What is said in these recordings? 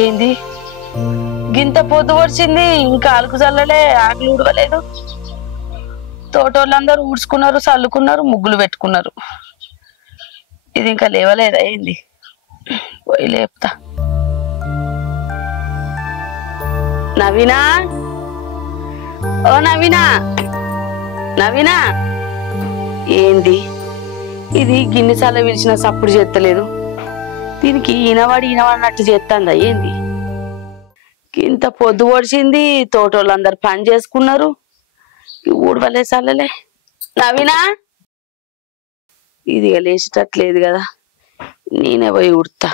ఏంది గింత పొద్దు వచ్చింది ఇంకా అలుకు చల్లలే ఆకులు ఊడవలేదు. తోటోళ్ళందరూ ఊడ్చుకున్నారు, చల్లుకున్నారు, ముగ్గులు పెట్టుకున్నారు. ఇది ఇంకా లేవలేదా ఏంది? పోయి లేపుతా. నవీనా, ఓ నవీనా, నవీనా, ఏంది ఇది గిన్నెసాల పిలిచిన సప్పుడు చేస్తలేదు? దీనికి ఈనవాడినట్టు చేస్తుందా ఏంది? ఇంత పొద్దు పొడిచింది, తోటోళ్ళందరు పని చేసుకున్నారు, ఊడవలే చల్లలే. నవీనా, ఇది లేచేటట్లేదు కదా, నేనే పోయి ఉడతా.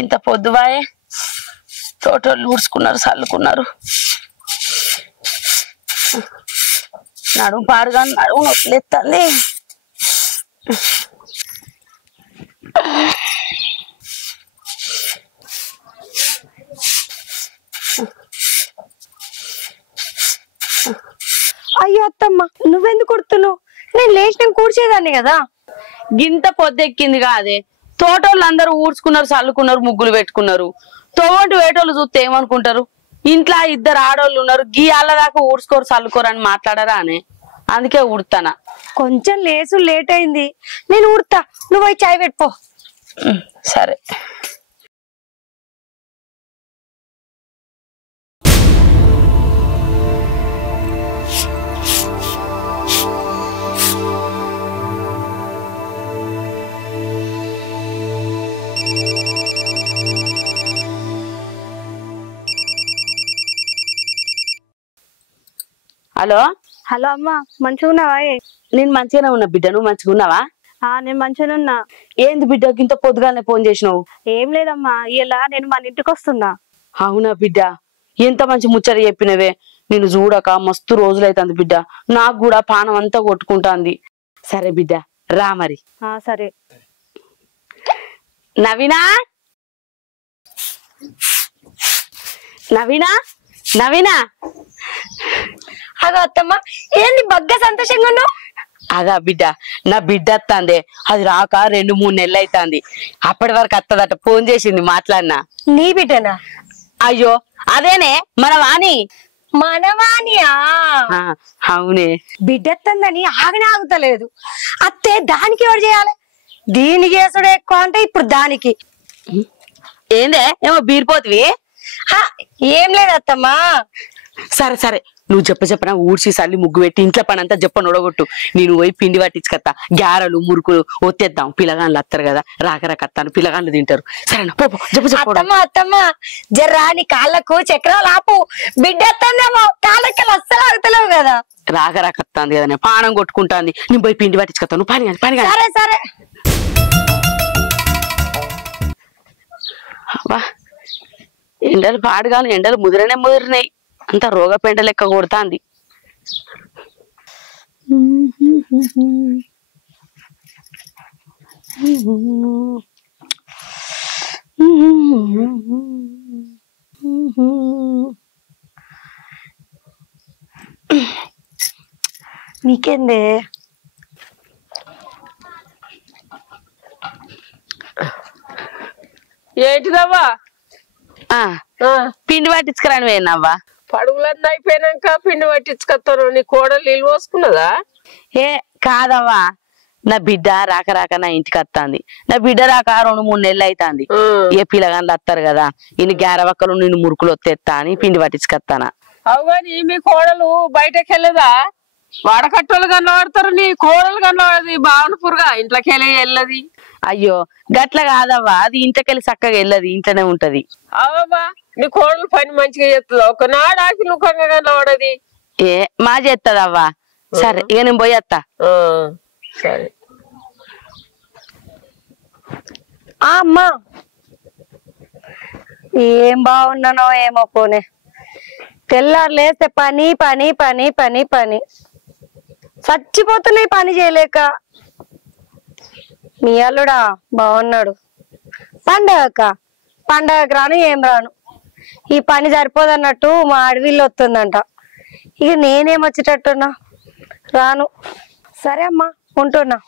ఇంత పొద్దువాయే తోటోళ్ళు ఊడ్చుకున్నారు, చల్లుకున్నారు. నడుము పాడుగా నడుము నొప్పులేస్తుంది. అయ్యో అత్తమ్మ, నువ్వెందుకు కుడుతున్నావు? నేను లేచిన కూర్చేదాన్ని కదా. గింత పొద్దెక్కింది కాదే, తోటోళ్ళందరూ ఊడ్చుకున్నారు, చల్లుకున్నారు, ముగ్గులు పెట్టుకున్నారు. తోటి వేటోళ్ళు చూస్తే ఏమనుకుంటారు? ఇంట్లో 2 ఆడోళ్ళు ఉన్నారు, గీ అల్ల దాకా ఊడ్చుకోరు చల్లుకోరు అని మాట్లాడరా అని, అందుకే ఉడతానా. కొంచెం లేట్ అయింది, నేను ఉడతా, నువ్వు పోయి చాయ్ పెట్టుకో. సరే. హలో హలో అమ్మ, మంచిగా ఉన్నావా? నేను మంచిగానే ఉన్నా బిడ్డ, నువ్వు మంచిగా ఉన్నావా? నేను మంచిగానే ఉన్నా. ఏంది బిడ్డ ఇంత పొద్దుగానే ఫోన్ చేసినావు? ఏం లేదమ్మా, ఇలా నేను మన ఇంటికి వస్తున్నా. అవునా బిడ్డ, ఎంత మంచి ముచ్చట చెప్పినవే. నేను చూడక మస్తు రోజులైతుంది బిడ్డ, నాకు కూడా పానం అంతా కొట్టుకుంటాంది. సరే బిడ్డ రా మరి. సరే. నవీనా, నవీనా, నవీనా. అదో అత్తమ్మ, ఏంది బగ్గ సంతోషంగా ఉన్నావు? అదా బిడ్డ, నా బిడ్డ వస్తుంది, అది రాక 2-3 నెలలు అవుతుంది. అప్పటి వరకు వస్తుందట, ఫోన్ చేసింది, మాట్లాడినా. నీ బిడ్డనా? అయ్యో అదేనే, మన వాణి. మనవాణియా? అవునే. బిడ్డెత్తందని ఆగనే ఆగుతలేదు. అత్తే దానికి ఎవరు చేయాలి? దీనికి వేసుడు ఎక్కువ అంటే ఇప్పుడు దానికి. ఏందే ఏమో బీరిపోతువి? ఏం లేదు అత్తమ్మా. సరే సరే, నువ్వు చెప్పనా ఊడ్చి సల్లి ముగ్గు పెట్టి ఇంట్లో పని అంతా చెప్పని ఒడగొట్టు. నేను పోయి పిండి పట్టించుకత్తా, గ్యారలు మురుకులు ఒత్తేద్దాం. పిల్లగాళ్ళు వస్తారు కదా, రాకరాకత్తాను, పిల్లగాళ్ళు తింటారు. సరేనా? అత్తమ్మ అత్తమ్మ, జర్రా నీ కాళ్ళకు చక్రాలు ఆపు. బిడ్డ వస్తుందేమో, కాళ్ళకి అస్సలు ఆగుతలేవు కదా. రాకరాకత్తాంది కదా, పానం కొట్టుకుంటాంది. నేను పోయి పిండి పట్టించుకత్తాను, నువ్వు పని కానీ పని కానీ. సరే సరే. ఎండలు పాడుగాను, ఎండలు ముదిరినాయి, అంత రోగ పెంట లెక్క కొడుతాంది. నీకేందే? ఏంటిదవ్వా? పిండి పట్టించుకురాని పోయినవ్వా. పడుగులన్నీ అయిపోయినాక పిండి పట్టించుకొస్తాను. నీ కోడలు నీళ్ళు పోసుకున్నదా? ఏ కాదవ్వా, నా బిడ్డ రాక నా ఇంటికి వస్తుంది. నా బిడ్డ రాక 2-3 నెలలు అవుతుంది. ఏ పిల్లగాళ్ళు వస్తారు కదా, ఇన్ని గ్యారవక్కలు నిన్ను మురుకులు ఒత్తేస్తా అని పిండి పట్టించుకొస్తానా. అవుగాని మీ కోడలు బయటకి వెళ్ళదా? వాడకట్టోళ్ళు కనబడతారు, నీ కోడలు కనబడది. బావన పురుగా ఇంట్లోకి వెళ్ళది. అయ్యో గట్ల కాదవ్వా, అది ఇంట్లోకెళ్ళి చక్కగా వెళ్ళదు, ఇంట్లోనే ఉంటది. అవబ్బా, నీ కోడలు పని మంచిగా చేస్తుంది. ఒకనాడు ఆకి ముఖంగా కనబడది. ఏ మా చేస్తుందవ్వా. సరే ఇక నేను పోయేస్తా. సరే. అమ్మా, ఏం బాగున్నానో ఏమో పోనే. తెల్లారు లేస్తే పని పని పని పని పని, చచ్చిపోతున్నాయి పని చేయలేక. మీ అల్లుడా బాగున్నాడు. పండగకి రాను, ఏం రాను. ఈ పని సరిపోదన్నట్టు మా అడవిలో వస్తుందంట. ఇక నేనేం వచ్చేటట్టున్నా, రాను. సరే అమ్మా, ఉంటున్నా.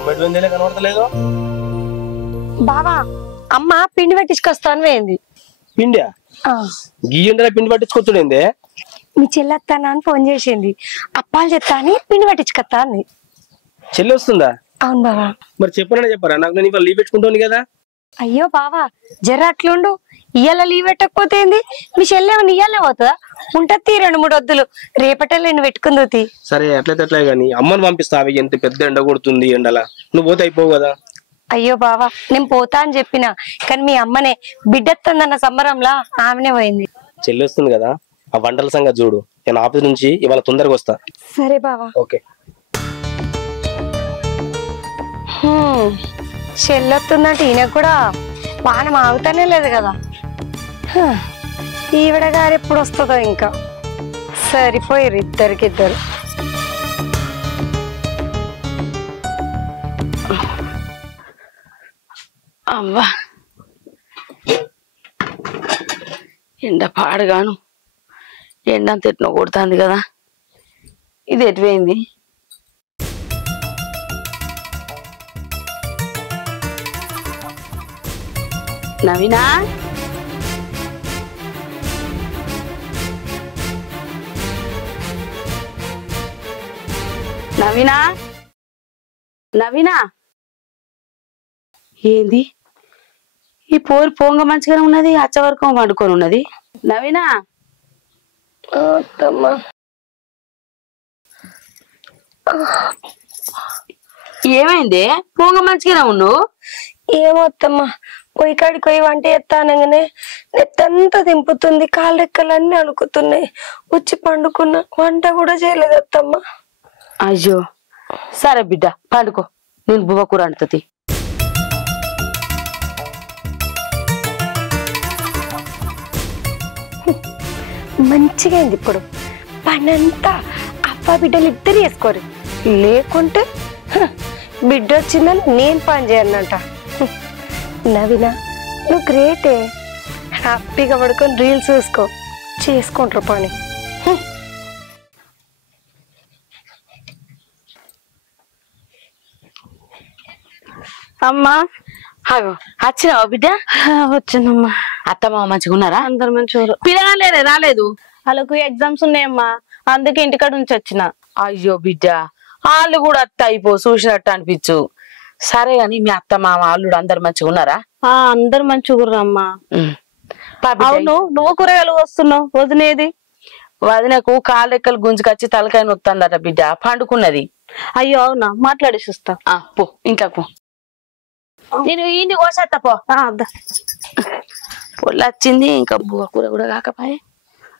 అమ్మ కనబడతలేదు. బావా అమ్మ పిండి పట్టించుకొస్తాను వేయింది. పిండి గీయంటే పిండి పట్టించుకొచ్చుడేందే? మీ చెల్లెత్తానా అని ఫోన్ చేసింది. అప్పాలు చెప్తా అని పిండి పట్టించుకొస్తా అని. చెల్లి వస్తుందా? అవును బావా. మరి చెప్పరా నాకు, నేను ఇవాళ లీవ్ పెట్టుకుంటాను కదా. అయ్యో బావా జర అట్లుండు. ఇయ్యాల లీవ్ పెట్టకపోతే ఏంది? మీ చెల్లె ఏమన్నా ఇయ్యాలే పోతుందా? ఉంటది 2-3 వద్దులు, రేపటే నేను పెట్టుకుంది. సరే అట్లయితే అట్లే గాని అమ్మని పంపిస్తావి. ఎంత పెద్ద ఎండ కొడుతుంది, ఎండలా నువ్వు పోతే అయిపోవు కదా. అయ్యో బావా నేను పోతా అని చెప్పిన, కానీ మీ అమ్మనే బిడ్డెత్తుందన్న సంబరంలా ఆమెనే పోయింది. చెల్లి వస్తుంది కదా, ఆ వంటల సంగతి చూడు. నేను ఆఫీస్ నుంచి ఇవాళ తొందరగా వస్తా. సరే బావా. ఓకే. చెల్లొత్తుందంటే ఈయన కూడా వానం ఆగుతానే లేదు కదా. ఈవిడ గారు ఎప్పుడు వస్తుందో ఇంకా. సరిపోయారు ఇద్దరికిద్దరు. అవ్వా ఎండ పాడుగాను, ఎండంత ఎట్నో కొడుతుంది కదా. ఇది ఎటువైంది? నవీనా, నవీనా, నవీనా, ఏంది ఈ పోరు పోంగ మంచిగానే ఉన్నది, అచ్చవరకు వండుకొని ఉన్నది. నవీనా, ఏమైంది? పోంగ మంచిగానే ఉన్నావు. ఏమొత్తమ్మా పొయ్యి కాడికి పోయి వంట ఎత్తానగానే నెత్తంతా దింపుతుంది, కాళ్ళెక్కలన్నీ అణుకుతున్నాయి. వచ్చి పండుకున్నా, వంట కూడా చేయలేదు అత్తమ్మా. అయ్యో సరే బిడ్డ పండుకో, నేను బువ్వ కూర అంటది. మంచిగా అయింది ఇప్పుడు. పనంతా అప్ప బిడ్డలు ఇద్దరు వేసుకోరు, లేకుంటే బిడ్డ వచ్చిందని నేను పని చేయనంట. నవీనా నువ్వు గ్రేటే. హ్యాపీగా పడుకొని రీల్స్ చూసుకో, చేసుకుంటారు పని. అమ్మా వచ్చినావా బిడ్డ? వచ్చిందమ్మా. అత్తమ్మ మంచిగా ఉన్నారా? అందరు మంచిగా. పిల్లగాలేరే రాలేదు? వాళ్ళకు ఎగ్జామ్స్ ఉన్నాయమ్మా, అందుకే ఇంటికాడ నుంచి వచ్చిన. అయ్యో బిడ్డ, వాళ్ళు కూడా అత్త అయిపో చూసినట్టు అనిపించు. సరే గాని మీ అత్త మామ అల్లుడు అందరు మంచిగా ఉన్నారా? అందరు మంచిగా అమ్మా. అవును, నువ్వు కూరగాయలు వస్తున్నావు, వదినేది? వదినకు కాళ్ళెక్కలు గుంజుకొచ్చి తలకాయ నొత్తందట బిడ్డ, పండుకున్నది. అయ్యో అవునా, మాట్లాడి చూస్తా. పో ఇంట్లోకి పో, నేను ఇంటి కోసేస్తా పో. పొల్లు వచ్చింది, ఇంకా బువ్వ కూర కూడా కాకపోయే,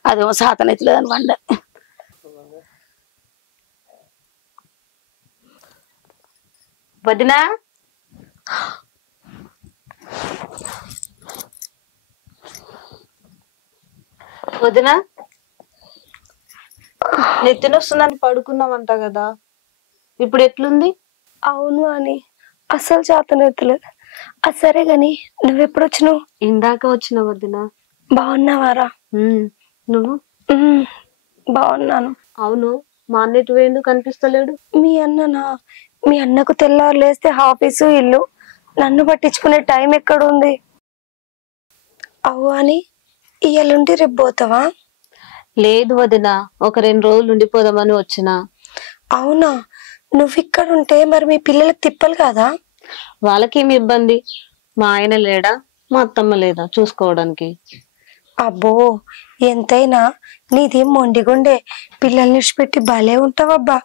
అదేమో సాతనైతులేదని వండ. వదినా, వదినా నెత్తిన వస్తుందని పడుకున్నావంట కదా, ఇప్పుడు ఎట్లుంది? అవును అని అసలు చేతనెత్తలేదు. సరే గాని నువ్వెప్పుడు వచ్చినావు? ఇందాక వచ్చిన వదినా. బాగున్నావారా? నువ్వు? బాగున్నాను. అవును, మా అన్నట్టు వేందుకు కనిపిస్తలేడు? మీ అన్ననా? మీ అన్నకు తెల్లారు లేస్తే ఆఫీసు ఇల్లు, నన్ను పట్టించుకునే టైం ఎక్కడుంది? అవు అని ఇయ్యాలుండి రేపు పోతావా? లేదు వదినా, ఒక 2 రోజులు ఉండిపోదామని వచ్చిన. అవునా? నువ్వు ఇక్కడ ఉంటే మరి మీ పిల్లలకు తిప్పలు కాదా? వాళ్ళకేమి ఇబ్బంది, మా ఆయన లేడా, మా అత్తమ్మ లేదా చూసుకోవడానికి? అబ్బో ఎంతైనా నీది మొండిగుండే, పిల్లల్ని విడిచిపెట్టి భలే ఉంటావబ్బా.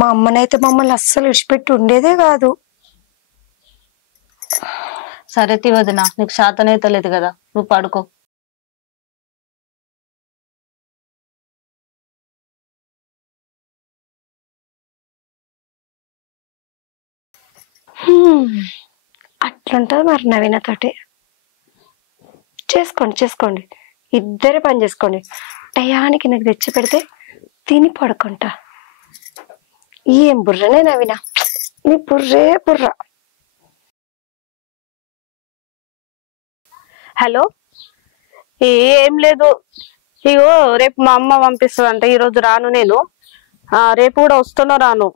మా అమ్మనైతే మమ్మల్ని అస్సలు విడిచిపెట్టి ఉండేదే కాదు. సరే వదినా, నీకు శాతనైతే లేదు కదా, నువ్వు పడుకో. అట్లుంటది మరి నవీనతోటి. చేసుకోండి, ఇద్దరే పని చేసుకోండి. టయానికి నాకు తెచ్చి పెడితే తిని పడుకుంటా. ఏం బుర్రనే నవీన, నీ బుర్రే బుర్ర. హలో, ఏం లేదు, ఇగో రేపు మా అమ్మ పంపిస్తుందంట, ఈరోజు రాను నేను, రేపు కూడా వస్తున్నా రాను.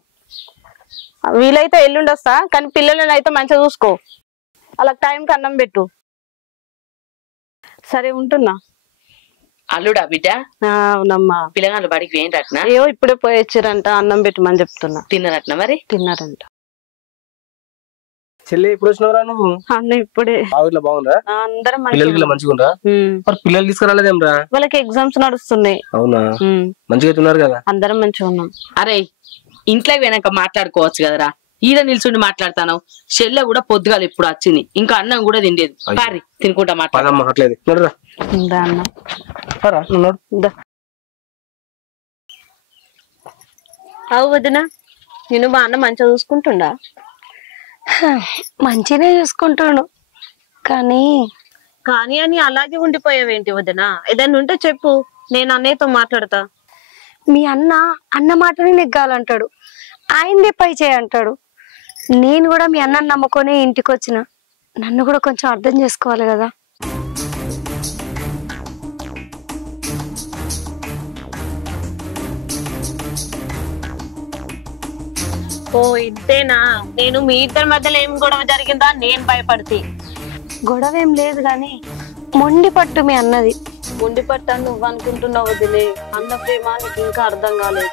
వీలైతే ఎల్లుండి వస్తా, కానీ పిల్లలను అయితే మంచిగా చూసుకో, వాళ్ళకి టైంకి అన్నం పెట్టు. సరే ఉంటున్నా. అల్లుడా బిడ్డ? అవునమ్మా. పిల్లగాళ్ళు బడికి ఏంటట్నా? అయ్యో ఇప్పుడే పోయి వచ్చారంట, అన్నం పెట్టమని చెప్తున్నా. తిన్నారట్నా? మరి తిన్నారంట. చెల్లి ఎప్పుడు వచ్చినవరా నువ్వు? అన్న ఇప్పుడే. ఇట్లా బాగుందా? అందరం పిల్లలకి మంచిగా ఉందా? మరి పిల్లలు తీసుకురాలేదేమ్రా? వాళ్ళకి ఎగ్జామ్స్ నడుస్తున్నాయి. అవునా? మంచిగా ఉన్నారు కదా? అందరం మంచిగా ఉన్నాం. అరే ఇంట్లో వెనక మాట్లాడుకోవచ్చు కదరా, ఈడ నిల్చుండి మాట్లాడతాను. చెల్లె కూడా పొద్దుగాలు ఇప్పుడు వచ్చింది, ఇంకా అన్నం కూడా తిండేది. పారి తినుకుంటా మాట్లాడలేదు. అవు వదినా, నేను మా అన్న మంచిగా చూసుకుంటుండా? మంచిగానే చూసుకుంటాడు, కానీ అని అలాగే ఉండిపోయావేంటి వదినా? ఏదైనా ఉంటే చెప్పు, నేను అన్నయ్యతో మాట్లాడతా. మీ అన్న మాటనే నెగ్గాలంటాడు, ఆయనదే పై చేయంటాడు. నేను కూడా మీ అన్నని నమ్ముకొని ఇంటికి వచ్చిన, నన్ను కూడా కొంచెం అర్థం చేసుకోవాలి కదా. ఓ ఇంతేనా? నేను మీ ఇద్దరి మధ్యలో ఏం గొడవ జరిగిందా నేను భయపడితే. గొడవ ఏం లేదు గాని మొండి పట్టు మీ అన్నది. ఉండి పట్టా నువ్వు అనుకుంటున్నావు వదిలే, అన్న ప్రేమ నీకు ఇంకా అర్థం కాలేదు.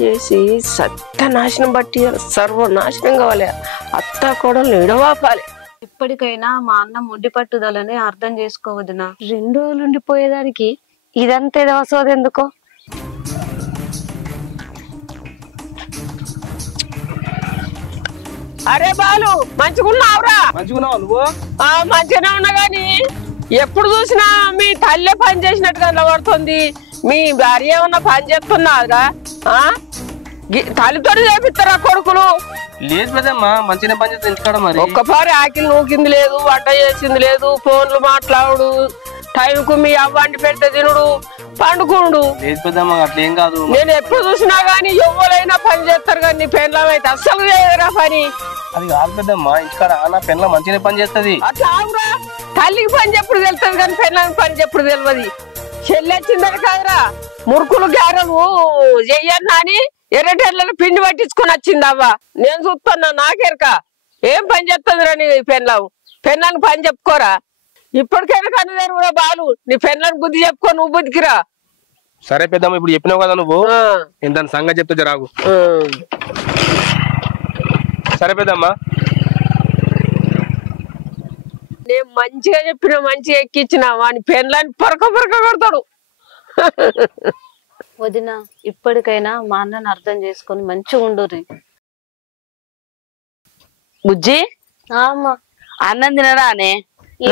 చేసి సత్యనాశనం బట్టి సర్వనాశనం కావాలి. అత్త కూడా ఎడవాపాలి. ఇప్పటికైనా మా అన్న మొండి పట్టుదలని అర్థం చేసుకోవద్దునా. 2 రోజులు ఉండిపోయేదానికి ఇదంతా ఏదో వసోది ఎందుకో. అరే బాలు, మంచిగున్నావురా? మంచిగున్నావు నువ్వు? మంచిగానే ఉన్నా గాని ఎప్పుడు చూసినా మీ తల్లే పని చేసినట్టుగా కనబడుతుంది. మీ భార్య ఏమన్నా పని చేస్తున్నారా? తల్లితో చేపిస్తారా కొడుకులు? లేదు పెద్దమ్మా, మంచిగా పని చేస్తా ఇంటికాడ. మరి ఒక్కసారి ఆకిలి నూకింది లేదు, వంట చేసింది లేదు, ఫోన్లు మాట్లాడు, టైంకు మీ అవ్వండి పెడితే తినుడు, పండుకుండు. లేదు పెద్దమ్మా, అట్లేం కాదు. నేను ఎప్పుడు చూసినా గానీ ఎవరైనా పని చేస్తారు కానీ నీ పెన్లం అయితే అస్సలు చేయరా పని. అది కాదు పెద్దమ్మా, ఇంటికాడ నా పెన్ల మంచిగానే పని చేస్తుంది. అట్లా ఆవురా, తల్లికి పని చెప్పుడు తెలుస్తుంది కానీ పెన్లానికి పని చెప్పుడు తెలియదు. చెల్లెచ్చిందని కాదురా, మురుకులు గారెలు చెయ్యన్నా అని ఎర్రటెర్లలో పిండి పట్టించుకొని వచ్చింది అవ్వ. నేను చూస్తున్నా, నాకెరక ఏం పని చేస్తుంది రా నీ పెన్లానికి పని చెప్పుకోరా. ఇప్పటికైనా కన్నదేరు కూడా బాలు, నీ పెన్లానికి బుద్ధి చెప్పుకో, నువ్వు బుద్ధికిరా. సరే పెద్దమ్మ, ఇప్పుడు చెప్పినావు కదా నువ్వు, నేను దాని సంగతి చెప్తా జరాగు. సరే పెద్దమ్మా, నేను మంచిగా చెప్పిన, మంచిగా ఎక్కించిన వాని పెన్లాన్ని పొరక కొడతాడు. వదిన ఇప్పటికైనా మా అన్నని అర్థం చేసుకొని మంచిగా ఉండుర్రి. బుజ్జి అమ్మా, అన్నం తినరా అనే?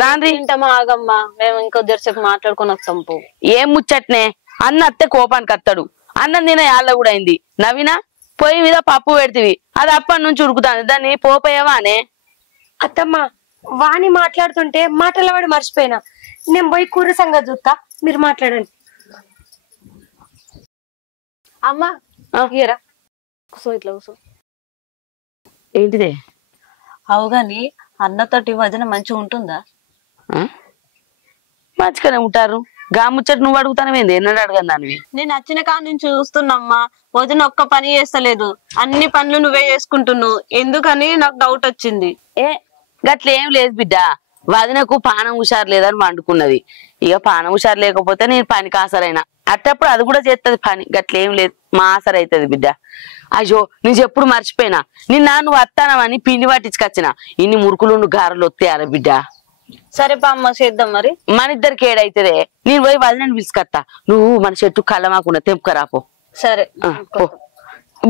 రాండి తింటామా? ఆగమ్మా, మేము ఇంకొద్దిసేపు మాట్లాడుకొని వస్తాం. పో. ఏం ముచ్చట్నే, అన్న అత్తే కోపానికి అత్తాడు. అన్నం తిన యాళ్ళ కూడా అయింది. నవీనా పొయ్యి మీద పప్పు పెడితివి, అది అప్పటి నుంచి ఉడుకుతాంది, దాన్ని పోపోయావా అనే? అత్తమ్మ, వాణి మాట్లాడుతుంటే మాటల వాడి మర్చిపోయినా. నేను పోయి కూర సంగతి చూస్తా, మీరు మాట్లాడండి. అమ్మా ఇయరా, కూసో, ఇట్లా కూసో. ఏంటిదే? అవుగాని అన్నతోటి వదిన మంచిగా ఉంటుందా? మంచిగానే ఉంటారు. గా ముచ్చట నువ్వు అడుగుతానవేంది? ఎన్నడూ అడగను దానివి. నేను వచ్చిన కాడి నుంచి చూస్తున్నమ్మా, వదిన ఒక్క పని చేస్తలేదు, అన్ని పనులు నువ్వే చేసుకుంటున్నావు. ఎందుకని నాకు డౌట్ వచ్చింది. ఏ గట్ల ఏం లేదు బిడ్డ, వదినకు పానం హుషారు లేదని వండుకున్నది. ఇక పానం హుషారు లేకపోతే నేను పనికి ఆసరైనా, అట్టప్పుడు అది కూడా చేస్తుంది పని. గట్లేం లేదు, మా ఆసర అవుతుంది బిడ్డ. అయ్యో నేను ఎప్పుడు మర్చిపోయినా, నువ్వు వస్తానమని పిండి పట్టించుకొచ్చిన. ఇన్ని మురుకులు గారెలు వస్తాయాల బిడ్డ. సరే పా అమ్మ, చేద్దాం మరి. మన ఇద్దరికి ఏడైతుందే, నేను పోయి వదినని పిలుచుకొస్తా. నువ్వు మన చెట్టు కళ్ళమాకున్నా తెంపుకరాపో. సరే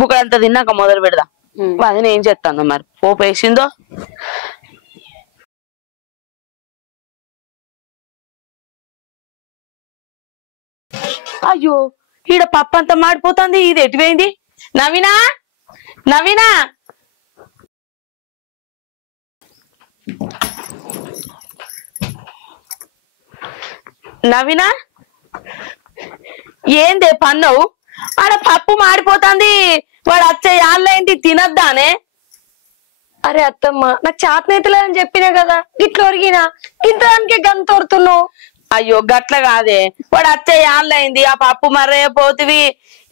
బుక్కడంతా తిన్నాక మొదలు పెడదా. వదిన ఏం చేస్తాందో మరి, పోపు వేసిందో. అయ్యో ఈడ పప్పు అంతా మాడిపోతుంది, ఇది ఎటువైంది? నవీనా, నవీనా, నవీనా, ఏందే పన్నవు? ఆడ పప్పు మాడిపోతుంది, వాడు వచ్చే యాళ్ళేంటి తినద్దానే? అరే అత్తమ్మ, నాకు చేతనైతలేదని చెప్పినా కదా, ఇట్లా ఒరిగినా ఇంతదానికే గంత తోడుతున్నావు. అయ్యో గట్ల కాదే వాడు అచ్చే ఆన్లైంది ఆ పప్పు మర్రే పోతివి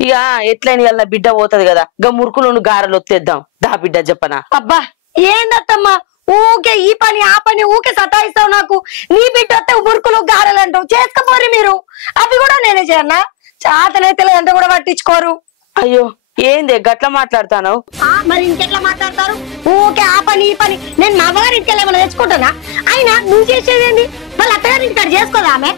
ఇక ఎట్లయినా ఇలా బిడ్డ పోతది కదా గా మురుకులు గారెలు ఒత్తేద్దాం దా బిడ్డ చెప్పనా. అబ్బా ఏందత్తమ్మా ఊకే ఈ పని ఆ పని ఊకే సతాయిస్తావు నాకు. నీ బిడ్డ వస్తే ఉరుకులు గారెలు అంటావు చేసుకపోరి మీరు. అవి కూడా నేనే చేయన్నా చాతనైతే లేదంటే కూడా పట్టించుకోరు. అయ్యో ఏంది గట్ల మాట్లాడతాను. మరి ఇంకెట్లా మాట్లాడతారు ఊకే ఆ పని ఈ పని. నేను మా అమ్మగారి ఇంటికి ఏమైనా తెచ్చుకుంటున్నా అయినా నువ్వు చేసేది ఏంది వాళ్ళ అత్తగారి ఇంటికాడ చేసుకోదా ఆమె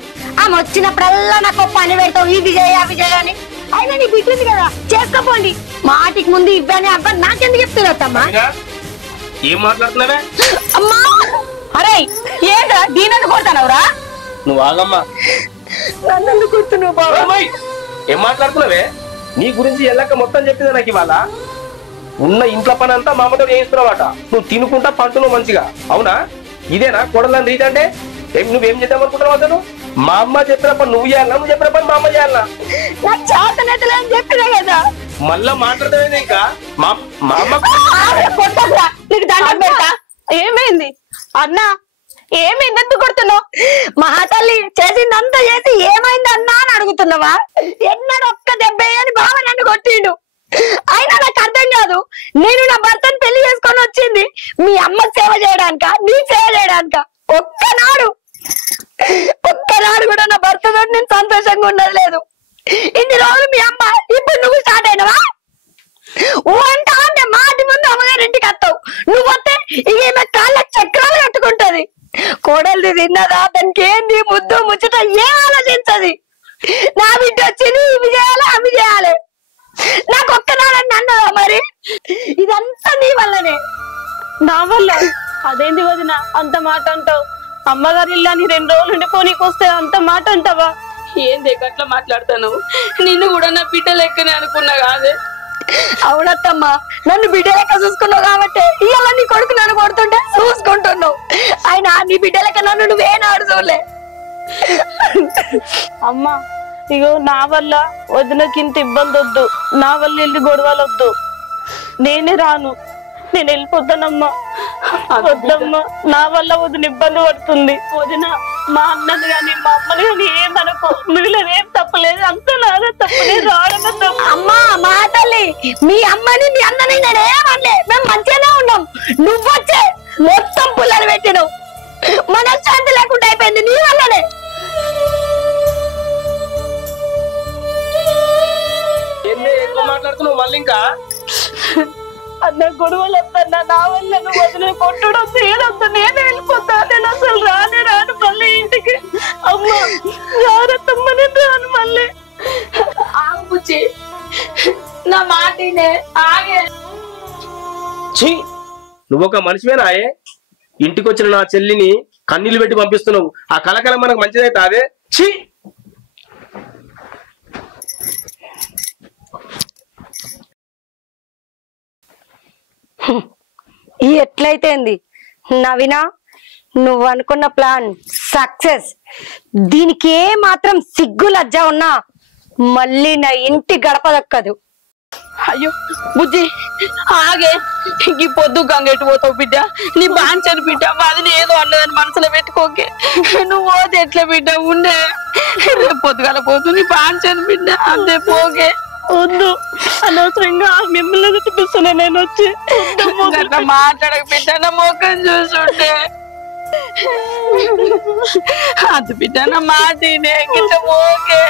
వచ్చినప్పుడల్లా నాకు పని పెడతావు ఇవి చేయ అవి చేయని. అయినా నీ బిడ్డది కదా చేసుకోపోండి. మాటికి ముందు ఇవ్వని అబ్బా నాకెందుకు చెప్తున్నా ఏం మాట్లాడుతున్నావే అమ్మా. అరే ఏంట్రా దీనెందుకు కొడతానవురా? నువ్వు ఆగమ్మా. నన్ను ఎందుకు కొడుతున్నావు బాబా? ఏం మాట్లాడుతున్నావే? నీ గురించి ఎల్లక్క మొత్తం చెప్పింది నాకు ఇవాళ. ఉన్న ఇంట్లో పని అంతా మా అమ్మతో చేయిస్తున్నావాట. నువ్వు తినుకుంటా పంటున్నావు మంచిగా. అవునా? ఇదేనా కొడలని రీతి అంటే? నువ్వేం చేద్దాం అనుకుంటున్నావు అసలు? మా అమ్మ చెప్పిన పని నువ్వు చేయాలా, నువ్వు చెప్పిన పని మా అమ్మ చేయాలా? నాకు చేతనైతే అని చెప్పినా కదా. మళ్ళా మాట్లాడతావేది ఇంకా మా అమ్మ కొట్టకురా నీకు దండం పెడతా. ఏమైంది అన్నా? ఏమైంది ఎందుకు కొడుతున్నావు? మహాతల్లి చేసిందంతా చేసి ఏమైంది అన్నా అని అడుగుతున్నావా? ఎన్నడూ ఒక్క దెబ్బే అని బావ నన్ను కొట్టిండు. అయినా నాకు అర్థం కాదు. నేను నా భర్తను పెళ్లి చేసుకొని వచ్చింది మీ అమ్మ సేవ చేయడానిక నీ సేవ చేయడానిక? ఒక్కనాడు కూడా నా భర్తతో నేను సంతోషంగా ఉండదు లేదు. ఇన్ని రోజులు మీ అమ్మ, ఇప్పుడు నువ్వు స్టార్ట్ అయినవా? అంటా అంటే మాటి ముందు అమ్మగారి ఇంటికి వస్తావు. నువ్వు వస్తే ఈమె కాళ్ళ చక్రాలు కట్టుకుంటది. కోడలిది తిన్నదా దానికి ఏంది ముద్దు ముచ్చట ఏం ఆలోచించది. నా బిడ్డ వచ్చింది ఇవి చేయాలి అవి చేయాలి. నాకు ఒక్కనాడని అన్నదా? మరి ఇదంతా నీ వల్లనే. నా వల్ల? అదేంది వదిన అంత మాట అంటావు? అమ్మగారి ఇల్లని 2 రోజులు ఉండిపోనీకి వస్తే అంత మాట అంటావా? ఏంది గట్లా మాట్లాడతాను? నిన్ను కూడా నా బిడ్డ లెక్కనే అనుకున్నా కాదే. అవునత్తమ్మా నన్ను బిడ్డ లెక్క చూసుకున్నావు కాబట్టి ఇవాళ నీ కొడుకు నన్ను కొడుతుంటే చూసుకుంటున్నావు. ఆయన నీ బిడ్డ లెక్క నన్ను నువ్వేనాడు చూడలే. అమ్మా ఇగో నా వల్ల వదినకి ఇంత ఇబ్బంది వద్దు, నా వల్ల ఇల్లు గొడవలు వద్దు. నేనే రాను, నేను వెళ్ళిపోతానమ్మా. వద్దమ్మా నా వల్ల వదిన ఇబ్బంది పడుతుంది. వదిన మా అన్నది కానీ మా అమ్మని కానీ ఏమనుకో, మిగిలిన ఏం తప్పలేదు, అంత నాదే తప్పలేదు. రావడం అమ్మా మా తల్లి మీ అమ్మని మీ అన్నని నేనేమనలే, మేము మంచిగానే ఉన్నాం. నువ్వొచ్చే మొత్తం పుల్లలు పెట్టినావు. మనశ్శాంతి లేకుండా అయిపోయింది నీ వల్లనే. మాట్లాడుతున్నావు మళ్ళీ ఇంకా అన్న గొడవలు వద్దన్నా నా వల్ల నువ్వు వదిలే కొట్టడం ఏదొద్దు, నేనే వెళ్ళిపోతా. నేను అసలు రాను మళ్ళీ ఇంటికి. అమ్మ జాగ్రత్తమ్మ నేను రాను మళ్ళీ. ఆగుచి నా మాటినే ఆగే. నువ్వు ఒక మనిషివేనాయే? ఇంటికి వచ్చిన నా చెల్లిని కన్నీళ్లు పెట్టి పంపిస్తున్నావు. ఆ కలకల మనకు మంచిదైతే అదే. ఛీ ఈ ఎట్లయితే నవీనా నువ్వు అనుకున్న ప్లాన్ సక్సెస్. దీనికి ఏ మాత్రం సిగ్గు లజ్జ ఉన్నా మళ్ళీ నా ఇంటి గడప దక్కదు. అయ్యో బుజ్జి ఆగే. ఈ పొద్దు గంగెట్టు పోతావు బిడ్డ, నీ బాంచని బిడ్డ. వదిన ఏదో అన్నదని మనసులో పెట్టుకోకే. నువ్వు పోతే ఎట్లా బిడ్డ ఉండే? రేపు పొద్దుగాల పోతు నీ బాంచని బిడ్డ, అంతే పోగే. వద్దు అనవసరంగా మిమ్మల్ని చూపిస్తున్నా నేను వచ్చి. మాట్లాడక బిడ్డ, నా ముఖం చూసుంటే అది బిడ్డ నా మాటినే గిట్ల పోకే.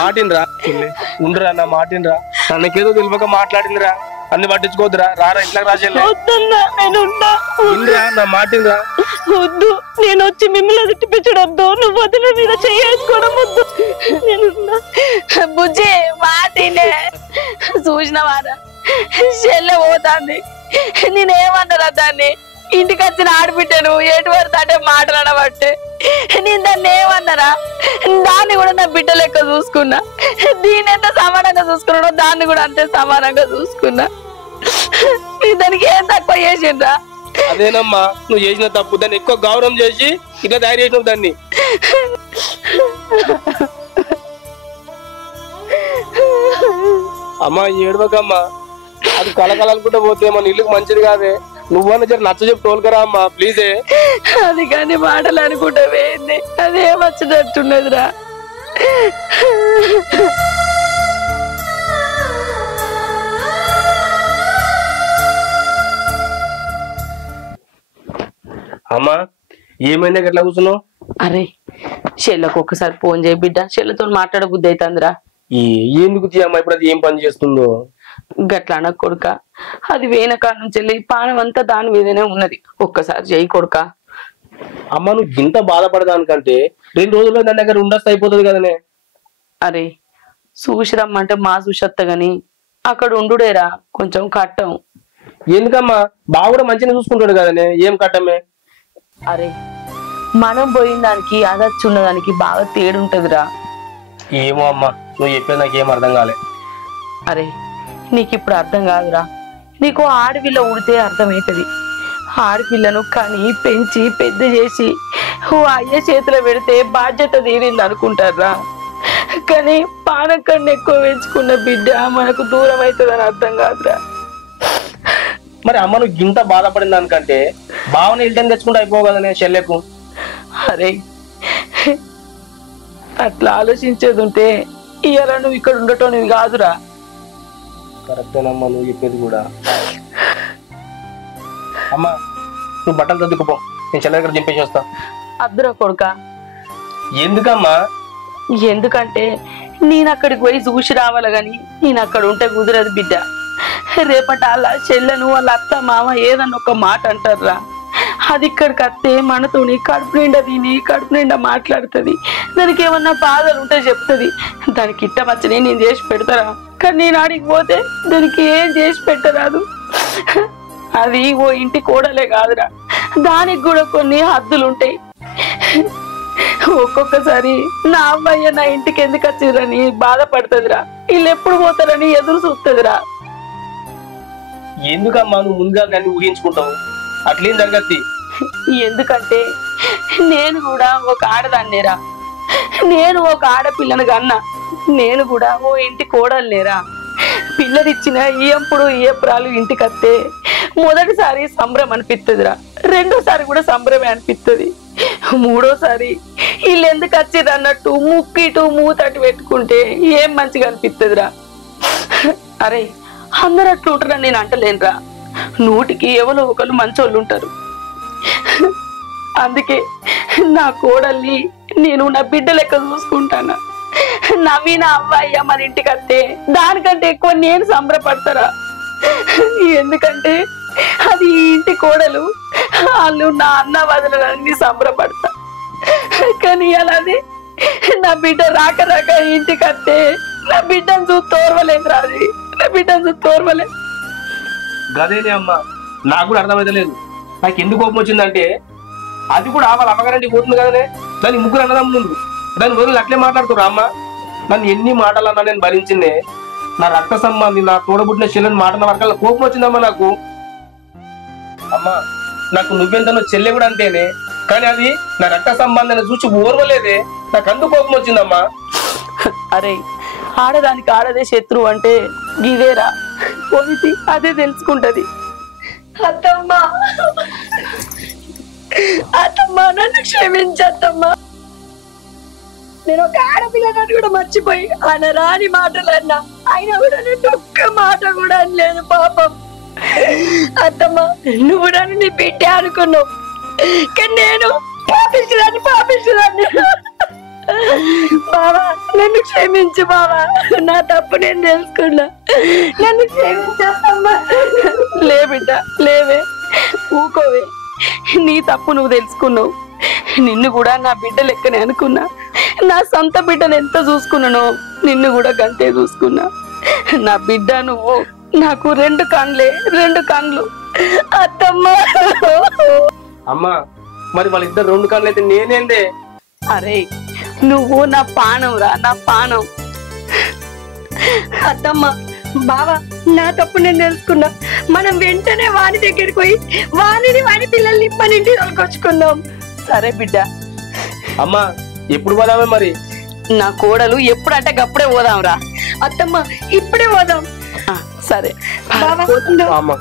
మాటినరా ఉండరా, నా మాటినరా. తనకేదో తెలియక మాట్లాడిందిరా, అన్ని పట్టించుకోద్దురా. రారా ఇంట్లోకి రాజేలా. వద్దన్నా నేను నా మాటినరా. వద్దు నేను వచ్చి మిమ్మల్ని తిప్పించడొద్దు, నువ్వు వదిన మీద చేసుకోవడం వద్దు. నేనున్నా బుజ్జి మాటినే చూసిన వారా చెల్లె పోతాంది. నేనేమన్నారా దాన్ని? ఇంటికి వచ్చిన ఆడబిడ్డను ఎటు పడితే అంటే మాట్లాడబట్టే నేను దాన్ని ఏమన్నారా? దాన్ని కూడా నా బిడ్డ లెక్క చూసుకున్నా. దీన్ని ఎంత సమానంగా చూసుకున్నాడో దాన్ని కూడా అంతే సమానంగా చూసుకున్నా. దానికి ఏం తక్కువ చేసిండ్రా? అదేనమ్మా నువ్వు చేసిన తప్పు. దాన్ని ఎక్కువ గౌరవం చేసి ఇట్లా తయారు చేసినావు దాన్ని. అమ్మా ఏడవకమ్మా, అది కలకలనుకుంటా పోతే మన ఇల్లుకు మంచిది కాదే. నువ్వన్న జర నచ్చ చెప్పు తోలుకరా అమ్మా ప్లీజే. అది కానీ మాటలు అనుకుంటావేంది, అదే వచ్చినట్టున్నదిరా. అమ్మా ఏమైందా ఎట్లా కూర్చున్నావు? అరే చెల్లకు ఒక్కసారి ఫోన్ చేయి బిడ్డ, చెల్లెతో మాట్లాడ బుద్ధి అవుతుందిరా. ఎందుకు తీయమ్మా ఇప్పుడు అది ఏం పని చేస్తుందో? గట్లా అన్న కొడుక, అది వేనకాల నుంచి వెళ్ళి పానం అంతా దాని మీదనే ఉన్నది, ఒక్కసారి చేయి కొడుక. అమ్మ నువ్వు ఇంత బాధపడదానికంటే 2 రోజుల్లో దాని దగ్గర ఉండొస్తే అయిపోతుంది కదనే. అరే చూసి రమ్మంటే మా చూసత్త గాని అక్కడ ఉండుడేరా కొంచెం కట్టం. ఎందుకమ్మా బావ కూడా మంచిగా చూసుకుంటాడు కదనే, ఏం కట్టమే? అరే మనం పోయిన దానికి అదచ్చి ఉన్నదానికి బాగా తేడుంటదిరా. ఏమో అమ్మా నువ్వు చెప్పేది నాకేం అర్థం కాలే. అరే నీకు ఇప్పుడు అర్థం కాదురా, నీకు ఆడపిల్ల ఉడితే అర్థమవుతుంది. ఆడపిల్లను కని పెంచి పెద్ద చేసి అయ్యే చేతిలో పెడితే బాధ్యత తీరింది అనుకుంటారా, కానీ పానం కన్నా ఎక్కువ పెంచుకున్న బిడ్డ మనకు దూరం అవుతుందని అర్థం కాదురా. మరి అమ్మ నువ్వు ఇంత బాధపడిన దానికంటే బావని ఇల్టని తెచ్చుకుంటే అయిపోవు కదనే చెల్లెకు. అరే అట్లా ఆలోచించేది ఉంటే ఇవాళ నువ్వు ఇక్కడ ఉండటం నీవు కాదురా. కరెక్టేనమ్మా నువ్వు చెప్పేది కూడా. అమ్మా నువ్వు బట్టలు తద్దుకుపో, నేను చెల్లె దగ్గర దింపేసి వస్తా. అద్దురా కొడుక. ఎందుకమ్మా? ఎందుకంటే నేను అక్కడికి పోయి చూసి రావాలి గాని నేను అక్కడ ఉంటే కుదరదు బిడ్డ. రేపటి వాళ్ళ చెల్లెను వాళ్ళ అత్త మామ ఏదన్నా ఒక మాట అంటారా, అది ఇక్కడికి వస్తే మనతోని కడుపు నిండా తిని కడుపు నిండా మాట్లాడుతుంది. దానికి ఏమన్నా బాధలు ఉంటే చెప్తుంది, దానికి ఇట్ట మచ్చని నేను చేసి పెడతారా, కానీ నేను ఆడికి పోతే దానికి ఏం చేసి పెట్టరాదు. అది ఓ ఇంటి కోడలే కాదురా, దానికి కూడా కొన్ని హద్దులు ఉంటాయి. ఒక్కొక్కసారి నా అమ్మాయి నా ఇంటికి ఎందుకు వచ్చిరని బాధపడుతుందిరా, వీళ్ళు ఎప్పుడు పోతారని ఎదురు చూస్తుందిరా. ఎందుకమ్మా నువ్వు ముందుగా దాన్ని ఊహించుకుంటావు? అట్లేం జరగద్ది. ఎందుకంటే నేను కూడా ఒక ఆడదాన్నేరా, నేను ఒక ఆడపిల్లను కన్నా, నేను కూడా ఓ ఇంటి కోడలేరా. పిల్లనిచ్చిన ఈయంపుడు ఏప్రాలు ఇంటికి వస్తే మొదటిసారి సంబరం అనిపిస్తుందిరా, రెండోసారి కూడా సంబరమే అనిపిస్తుంది, మూడోసారి వీళ్ళు ఎందుకు వచ్చిర్రు అన్నట్టు ముక్కిటు మూతటి పెట్టుకుంటే ఏం మంచిగా అనిపిస్తుందిరా. అరే అందరు అట్లా ఉంటారని నేను అంటలేనురా, 100కి ఎవరో ఒకరు మంచోళ్ళు ఉంటారు. అందుకే నా కోడల్ని నేను నా బిడ్డ లెక్క చూసుకుంటానా. నవీన అవ్వయ్య మన ఇంటికి వస్తే దానికంటే ఎక్కువ నేను సంబరపడతారా, ఎందుకంటే అది ఇంటి కోడలు, వాళ్ళు నా అన్న వదలని సంబరపడతా. కానీ అలాది నా బిడ్డ రాక రాక ఇంటికి వస్తే నా బిడ్డను చూసి తోర్వలేదు రాది, నా బిడ్డను చూసి తోర్వలే. గదేనే అమ్మా నాకు కూడా అర్థమైతలేదు. నాకు ఎందుకు కోపం వచ్చిందంటే అది కూడా వాళ్ళ అమ్మగారంటే పోతుంది కదనే, దాని ముగ్గురు అన్నదమ్ములు ఉంది, దాని వదిలి అట్లే మాట్లాడుతురా అమ్మ. నన్ను ఎన్ని మాటలు అన్నా నేను భరించిందే, నా రక్త సంబంధి నా తోడబుట్టిన చెల్లెని మాటల వరకల్లా కోపం వచ్చిందమ్మా నాకు. అమ్మా నాకు నువ్వెంతనో చెల్లె కూడా అంతేనే, కానీ అది నా రక్త సంబంధాన్ని చూసి ఓర్వలేదే, నాకు అందుకు కోపం వచ్చిందమ్మా. అరే ఆడదానికి ఆడదే శత్రువు అంటే గివేరా, పోయితే అదే తెలుసుకుంటది. అత్తమ్మా అత్తమ్మా నన్ను క్షమించత్తమ్మా, నేను ఒక ఆడపిల్లనని కూడా మర్చిపోయి అనరాని మాటలు అన్నా, అయినా కూడా నేను ఒక్క మాట కూడా అనలేదు పాపం. అత్తమ్మా నువ్వు నన్ను నీ బిడ్డ అనుకున్నావు, కానీ నేను పాపించదాన్ని. బావా నన్ను క్షమించు బావా, నా తప్పు నేను తెలుసుకున్నా, నన్ను క్షమించమ్మా. లే బిడ్డ లేవే, ఊకోవే, నీ తప్పు నువ్వు తెలుసుకున్నావు. నిన్ను కూడా నా బిడ్డ లెక్కనే అనుకున్నా, నా సొంత బిడ్డను ఎంత చూసుకున్నానో నిన్ను కూడా గంతే చూసుకున్నా. నా బిడ్డ నువ్వు నాకు 2 కన్నులే, 2 కన్నులు. అత్తమ్మా అమ్మా మరి వాళ్ళిద్దరు 2 కన్నులు అయితే నేనేందే? అరే నువ్వు నా పానం రా, నా పానం. అత్తమ్మా బావా నా తప్పు నేను తెలుసుకున్నా, మనం వెంటనే వాని దగ్గరికి పోయి వాని పిల్లల్ని మన ఇంటికి తొలకొచ్చుకుందాం. సరే బిడ్డ. అమ్మా ఎప్పుడు పోదామే మరి? నా కోడలు ఎప్పుడంటే గప్పుడే పోదాం రా. అత్తమ్మ ఇప్పుడే పోదాం. సరే బావా అమ్మా